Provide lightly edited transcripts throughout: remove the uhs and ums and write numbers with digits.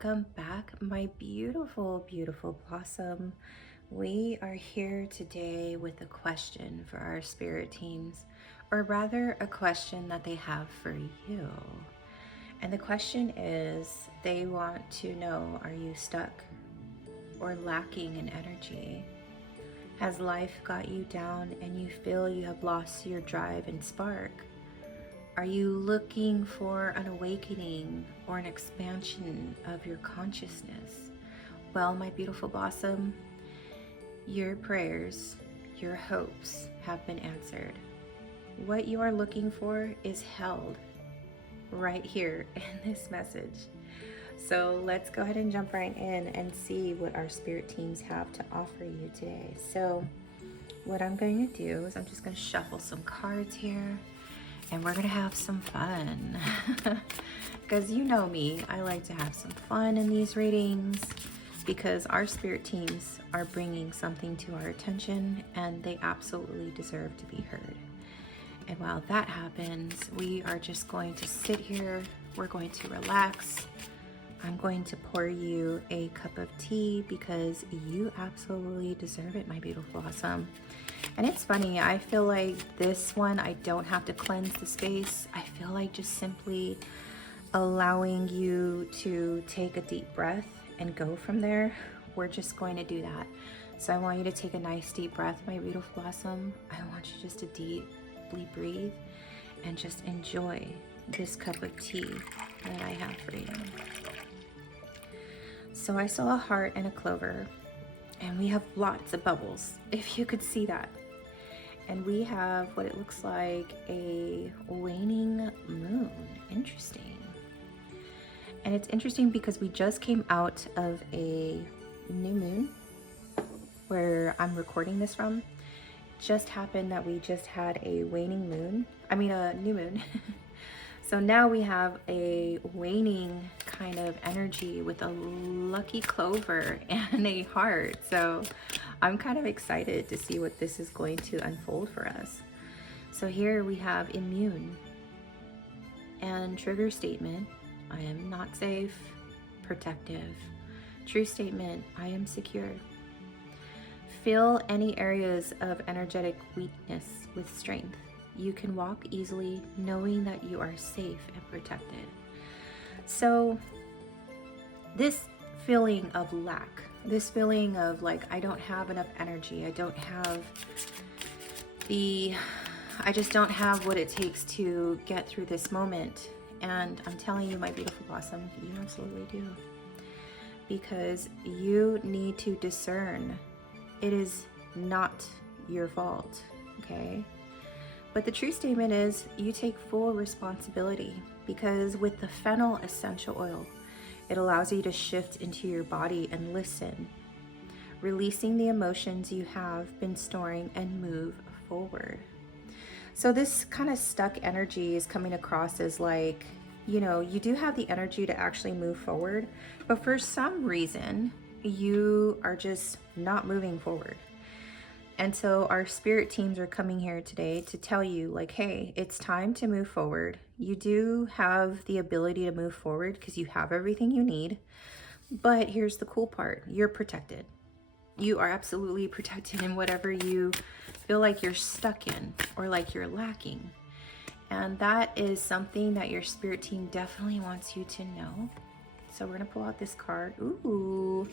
welcome back, my beautiful, beautiful blossom. We are here today with a question for our spirit teams, or rather, a question that they have for you. And the question is they want to know, are you stuck or lacking in energy? Has life got you down and you feel you have lost your drive and spark? Are you looking for an awakening or an expansion of your consciousness? Well, my beautiful blossom, your prayers, your hopes have been answered. What you are looking for is held right here in this message. So let's go ahead and jump right in and see what our spirit teams have to offer you today. So what I'm going to do is I'm just going to shuffle some cards here. And we're gonna have some fun because you know me, I like to have some fun in these readings because our spirit teams are bringing something to our attention and they absolutely deserve to be heard. And while that happens, we are just going to sit here, we're going to relax. I'm going to pour you a cup of tea because you absolutely deserve it, my beautiful blossom. And it's funny, I feel like this one, I don't have to cleanse the space. I feel like just simply allowing you to take a deep breath and go from there. We're just going to do that. So I want you to take a nice deep breath, my beautiful blossom. I want you just to deeply breathe and just enjoy this cup of tea that I have for you. So I saw a heart and a clover, and we have lots of bubbles, if you could see that. And we have what it looks like a waning moon. Interesting. And it's interesting because we just came out of a new moon where I'm recording this from. Just happened that we just had a waning moon. I mean a new moon. So now we have a waning kind of energy with a lucky clover and a heart. So I'm kind of excited to see what this is going to unfold for us. So here we have immune and trigger statement. I am not safe, protective. True statement, I am secure. Fill any areas of energetic weakness with strength. You can walk easily knowing that you are safe and protected. So this feeling of lack, this feeling of like, I don't have enough energy, I just don't have what it takes to get through this moment. And I'm telling you, my beautiful blossom, you absolutely do. Because you need to discern. It is not your fault, okay? But the true statement is you take full responsibility because with the fennel essential oil, it allows you to shift into your body and listen, releasing the emotions you have been storing and move forward. So this kind of stuck energy is coming across as like, you know, you do have the energy to actually move forward, but for some reason, you are just not moving forward. And so our spirit teams are coming here today to tell you like, hey, it's time to move forward. You do have the ability to move forward because you have everything you need. But here's the cool part. You're protected. You are absolutely protected in whatever you feel like you're stuck in or like you're lacking. And that is something that your spirit team definitely wants you to know. So we're going to pull out this card. Ooh.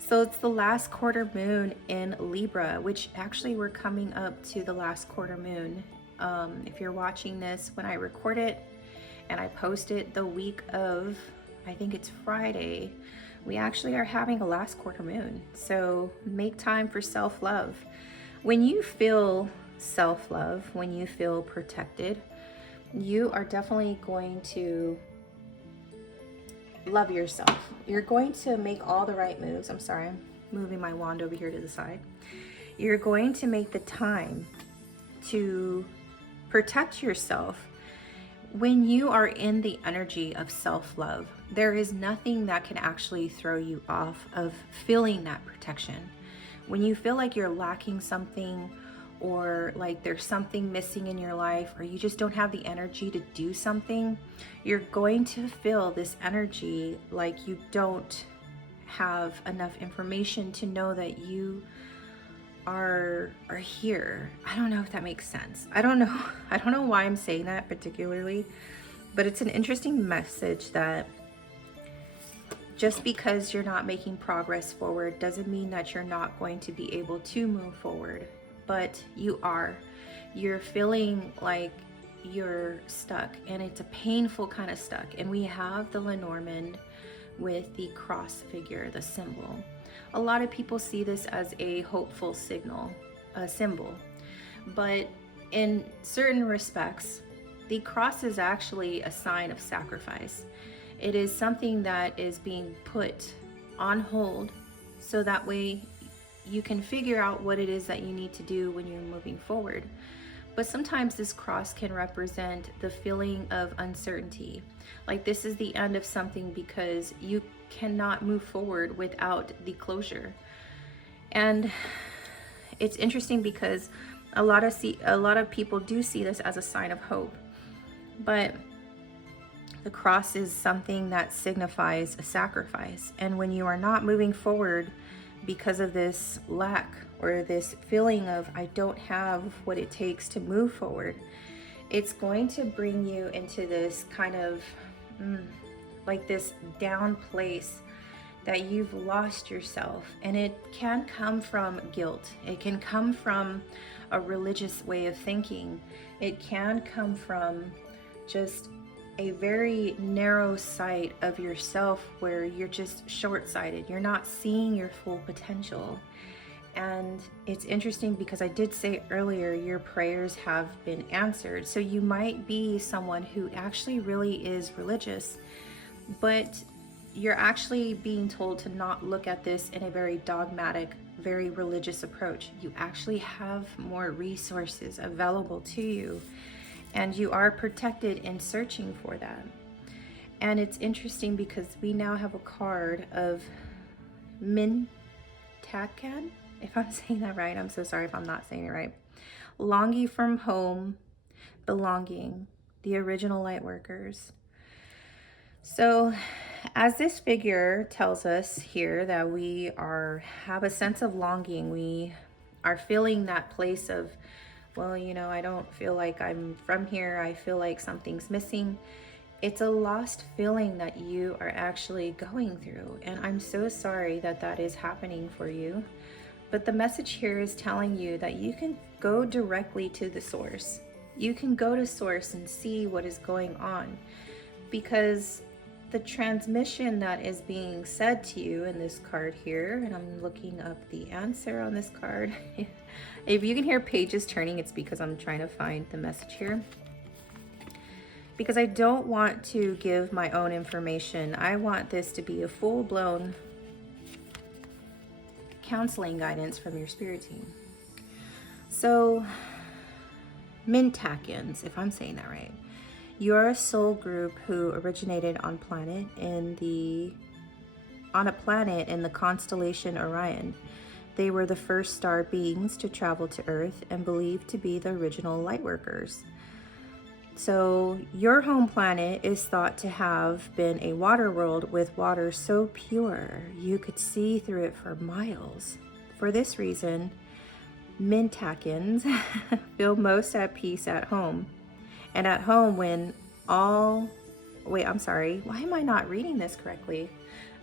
So it's the last quarter moon in Libra, which actually we're coming up to the last quarter moon. If you're watching this when I record it and I post it the week of, I think it's Friday, we actually are having a last quarter moon. So make time for self-love. When you feel self-love, when you feel protected, you are definitely going to love yourself. You're going to make all the right moves. I'm sorry, I'm moving my wand over here to the side. You're going to make the time to protect yourself. When you are in the energy of self-love, there is nothing that can actually throw you off of feeling that protection. When you feel like you're lacking something or like there's something missing in your life, or you just don't have the energy to do something, you're going to feel this energy like you don't have enough information to know that you are here. I don't know if that makes sense. I don't know. I don't know why I'm saying that particularly, but it's an interesting message that just because you're not making progress forward doesn't mean that you're not going to be able to move forward, but you are. You're feeling like you're stuck, and it's a painful kind of stuck. And we have the Lenormand with the cross figure, the symbol. A lot of people see this as a hopeful symbol, but in certain respects, the cross is actually a sign of sacrifice. It is something that is being put on hold so that way you can figure out what it is that you need to do when you're moving forward. But sometimes this cross can represent the feeling of uncertainty. Like this is the end of something because you cannot move forward without the closure. And it's interesting because a lot of people do see this as a sign of hope. But the cross is something that signifies a sacrifice. And when you are not moving forward because of this lack or this feeling of I don't have what it takes to move forward, it's going to bring you into this kind of like this down place that you've lost yourself. And it can come from guilt. It can come from a religious way of thinking. It can come from just a very narrow sight of yourself where you're just short-sighted. You're not seeing your full potential. And it's interesting because I did say earlier, your prayers have been answered. So you might be someone who actually really is religious, but you're actually being told to not look at this in a very dogmatic, very religious approach. You actually have more resources available to you, and you are protected in searching for that. And it's interesting because we now have a card of Mintakan, if I'm saying that right. I'm so sorry if I'm not saying it right. Longing from home, belonging, the original light workers. So as this figure tells us here that we have a sense of longing, we are feeling that place of, well, you know, I don't feel like I'm from here. I feel like something's missing. It's a lost feeling that you are actually going through. And I'm so sorry that that is happening for you. But the message here is telling you that you can go directly to the source. You can go to source and see what is going on, because the transmission that is being said to you in this card here, and I'm looking up the answer on this card. If you can hear pages turning, it's because I'm trying to find the message here. Because I don't want to give my own information. I want this to be a full-blown counseling guidance from your spirit team. So, Mintakans, if I'm saying that right, you're a soul group who originated on a planet in the constellation Orion. They were the first star beings to travel to Earth and believed to be the original lightworkers. So your home planet is thought to have been a water world with water so pure you could see through it for miles. For this reason, Mintakans feel most at peace at home. And at home when wait, I'm sorry. Why am I not reading this correctly?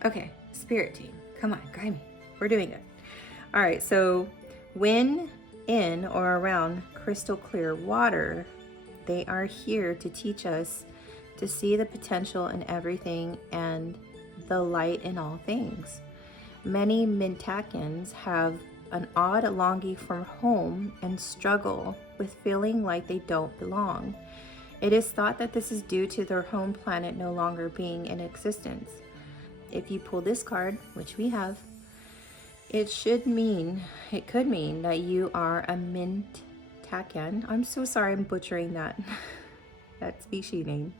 Okay, spirit team, come on, guide me. We're doing it. All right, so when in or around crystal clear water, they are here to teach us to see the potential in everything and the light in all things. Many Mintakans have an odd longing for home and struggle with feeling like they don't belong. It is thought that this is due to their home planet no longer being in existence. If you pull this card, which we have, it could mean that you are a Mintakan. I'm so sorry I'm butchering that species name.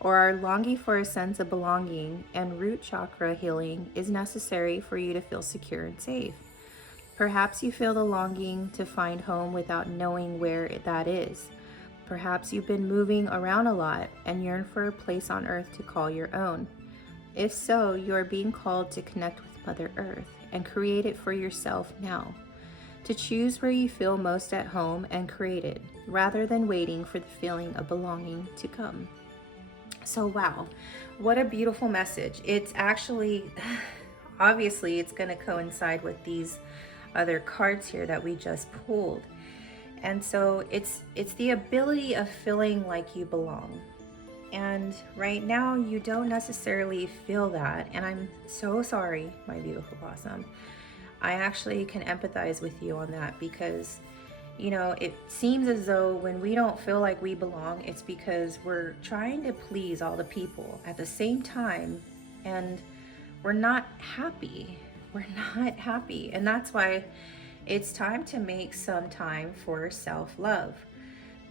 Or are longing for a sense of belonging, and root chakra healing is necessary for you to feel secure and safe. Perhaps you feel the longing to find home without knowing where that is. Perhaps you've been moving around a lot and yearn for a place on earth to call your own. If so, you are being called to connect with Mother Earth and create it for yourself now. To choose where you feel most at home and create it, rather than waiting for the feeling of belonging to come. So wow, what a beautiful message. It's actually, obviously it's going to coincide with these other cards here that we just pulled. And so it's the ability of feeling like you belong. And right now you don't necessarily feel that. And I'm so sorry, my beautiful blossom. I actually can empathize with you on that because, you know, it seems as though when we don't feel like we belong, it's because we're trying to please all the people at the same time, and we're not happy. We're not happy. And that's why it's time to make some time for self-love.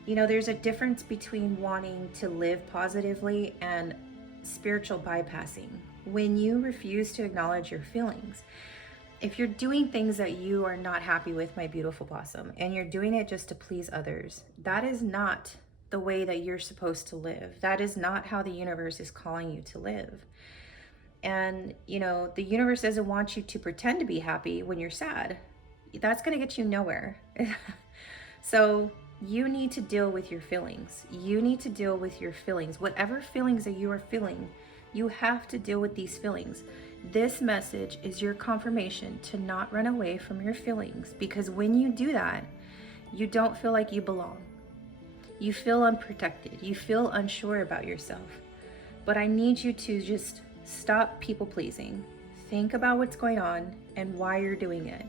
You know, there's a difference between wanting to live positively and spiritual bypassing. When you refuse to acknowledge your feelings, if you're doing things that you are not happy with, my beautiful blossom, and you're doing it just to please others, that is not the way that you're supposed to live. That is not how the universe is calling you to live. And, you know, the universe doesn't want you to pretend to be happy when you're sad. That's going to get you nowhere. So you need to deal with your feelings. You need to deal with your feelings. Whatever feelings that you are feeling, you have to deal with these feelings. This message is your confirmation to not run away from your feelings, because when you do that, you don't feel like you belong. You feel unprotected. You feel unsure about yourself. But I need you to just stop people pleasing. Think about what's going on and why you're doing it.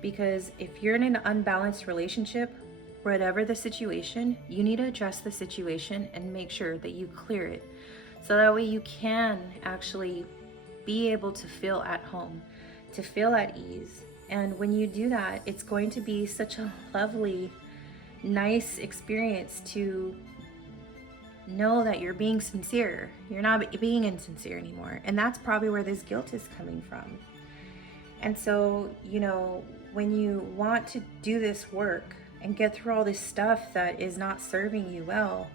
Because if you're in an unbalanced relationship, whatever the situation, you need to address the situation and make sure that you clear it. So that way you can actually be able to feel at home, to feel at ease. And when you do that, it's going to be such a lovely, nice experience to know that you're being sincere. You're not being insincere anymore. And that's probably where this guilt is coming from. And so, you know, when you want to do this work and get through all this stuff that is not serving you well,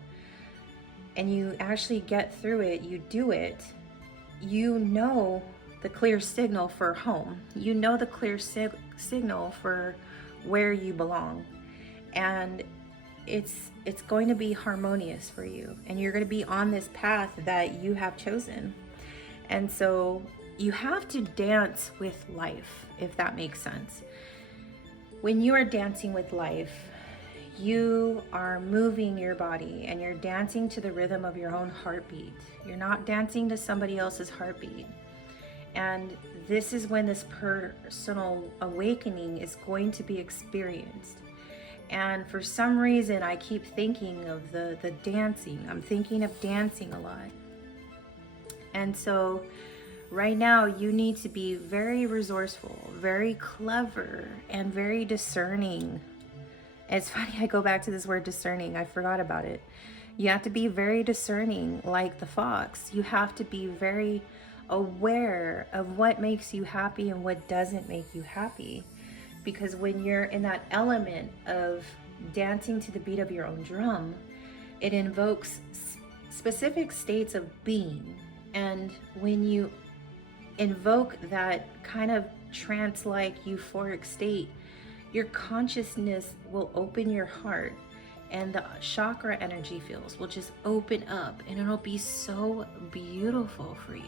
and you actually get through it, you do it, you know the clear signal for home. You know the clear signal for where you belong. And it's going to be harmonious for you. And you're going to be on this path that you have chosen. And so you have to dance with life, if that makes sense. When you are dancing with life, you are moving your body and you're dancing to the rhythm of your own heartbeat. You're not dancing to somebody else's heartbeat. And this is when this personal awakening is going to be experienced. And for some reason, I keep thinking of the dancing. I'm thinking of dancing a lot. And so right now, you need to be very resourceful, very clever, and very discerning. It's funny, I go back to this word discerning. I forgot about it. You have to be very discerning, like the fox. You have to be very aware of what makes you happy and what doesn't make you happy. Because when you're in that element of dancing to the beat of your own drum, it invokes specific states of being. And when you invoke that kind of trance-like euphoric state, your consciousness will open your heart, and the chakra energy fields will just open up, and it'll be so beautiful for you.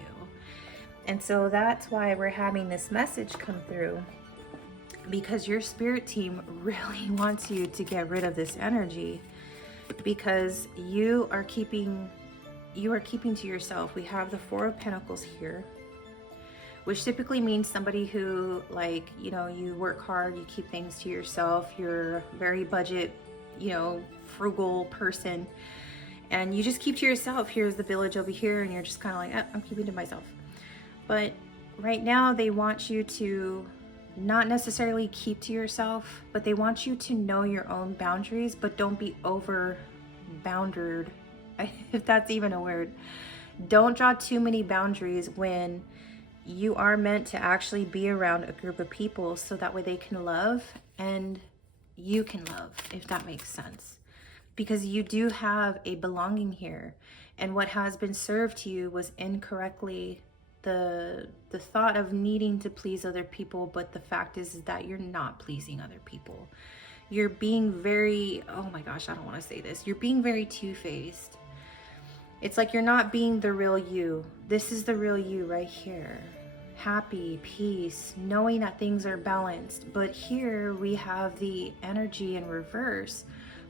And so that's why we're having this message come through, because your spirit team really wants you to get rid of this energy, because you are keeping to yourself. We have the Four of Pentacles here, which typically means somebody who, like, you know, you work hard, you keep things to yourself, you're very budget, you know, frugal person, and you just keep to yourself. Here's the village over here, and you're just kind of like, I'm keeping to myself. But right now they want you to not necessarily keep to yourself, but they want you to know your own boundaries, but don't be over bounded, if that's even a word. Don't draw too many boundaries when you are meant to actually be around a group of people so that way they can love and you can love, if that makes sense. Because you do have a belonging here, and what has been served to you was incorrectly the thought of needing to please other people, but the fact is that you're not pleasing other people. You're being very, oh my gosh, I don't want to say this. You're being very two-faced. It's like you're not being the real you. This is the real you right here. Happy, peace, knowing that things are balanced. But here we have the energy in reverse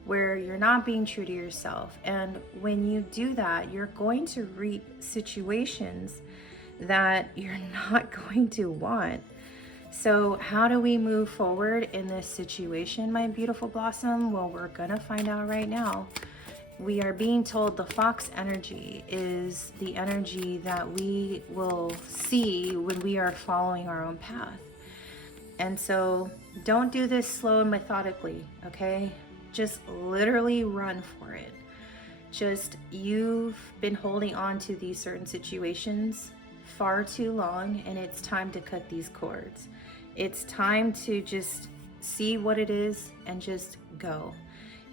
where you're not being true to yourself. And when you do that, you're going to reap situations that you're not going to want. So how do we move forward in this situation, my beautiful blossom? Well, we're gonna find out right now. We are being told the fox energy is the energy that we will see when we are following our own path. And so don't do this slow and methodically, okay? Just literally run for it. Just, you've been holding on to these certain situations far too long, and it's time to cut these cords. It's time to just see what it is and just go.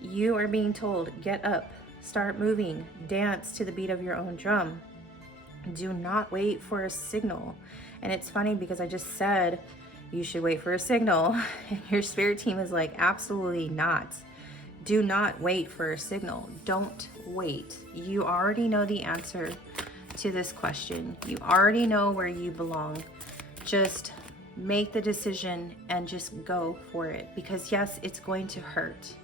You are being told, get up, start moving, dance to the beat of your own drum. Do not wait for a signal. And it's funny because I just said you should wait for a signal, and your spirit team is like, absolutely not. Do not wait for a signal. Don't wait. You already know the answer to this question. You already know where you belong. Just make the decision and just go for it, because yes, it's going to hurt.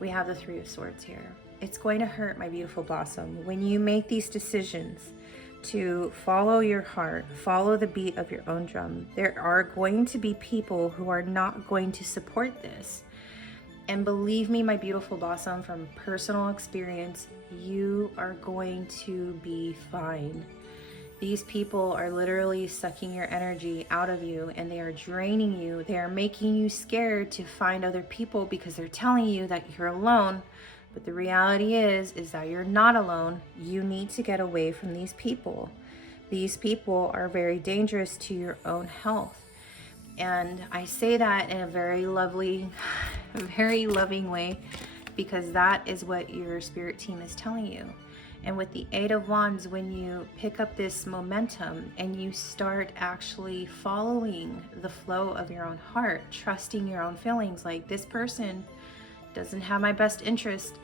We have the Three of Swords here. It's going to hurt, my beautiful blossom, when you make these decisions to follow your heart, follow the beat of your own drum. There are going to be people who are not going to support this. And believe me, my beautiful blossom, from personal experience, you are going to be fine. These people are literally sucking your energy out of you, and they are draining you. They are making you scared to find other people because they're telling you that you're alone. But the reality is that you're not alone. You need to get away from these people. These people are very dangerous to your own health. And I say that in a very lovely, very loving way, because that is what your spirit team is telling you. And with the Eight of Wands, when you pick up this momentum and you start actually following the flow of your own heart, trusting your own feelings, like this person doesn't have my best interest,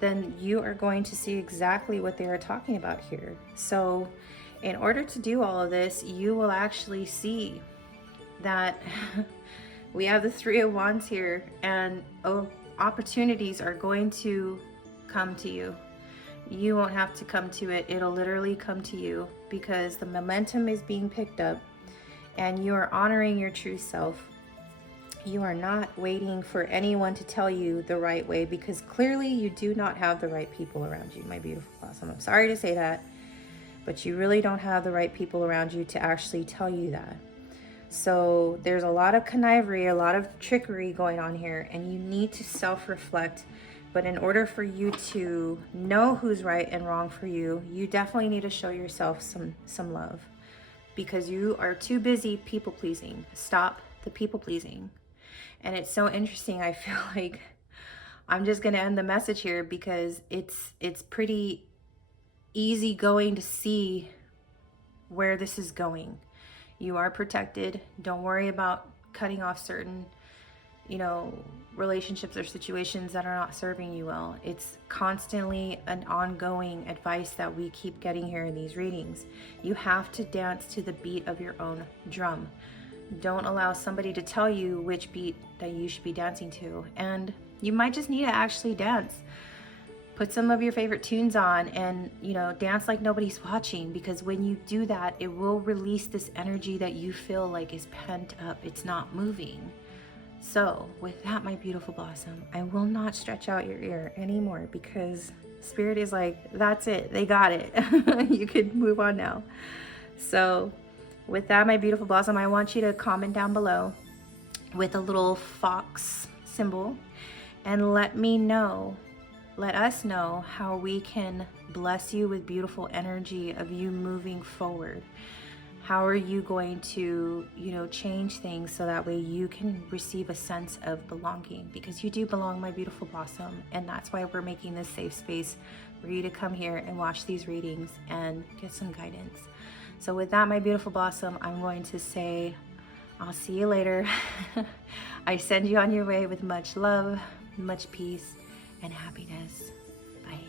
then you are going to see exactly what they are talking about here. So in order to do all of this, you will actually see that we have the Three of Wands here, and opportunities are going to come to you. You won't have to come to it. It'll literally come to you, because the momentum is being picked up and you are honoring your true self. You are not waiting for anyone to tell you the right way, because clearly you do not have the right people around you, my beautiful blossom. I'm sorry to say that, but you really don't have the right people around you to actually tell you that. So there's a lot of connivery, a lot of trickery going on here, and you need to self-reflect. But in order for you to know who's right and wrong for you, you definitely need to show yourself some love, because you are too busy people pleasing. Stop the people pleasing. And it's so interesting. I feel like I'm just going to end the message here, because it's pretty easy going to see where this is going. You are protected. Don't worry about cutting off certain, relationships or situations that are not serving you well. It's constantly an ongoing advice that we keep getting here in these readings. You have to dance to the beat of your own drum. Don't allow somebody to tell you which beat that you should be dancing to. And you might just need to actually dance. Put some of your favorite tunes on and, dance like nobody's watching, because when you do that, it will release this energy that you feel like is pent up. It's not moving. So with that, my beautiful blossom, I will not stretch out your ear anymore, because Spirit is like, that's it. They got it. You could move on now. So with that, my beautiful blossom, I want you to comment down below with a little fox symbol and let us know how we can bless you with beautiful energy of you moving forward. How are you going to, change things so that way you can receive a sense of belonging? Because you do belong, my beautiful blossom. And that's why we're making this safe space for you to come here and watch these readings and get some guidance. So with that, my beautiful blossom, I'm going to say, I'll see you later. I send you on your way with much love, much peace, and happiness. Bye.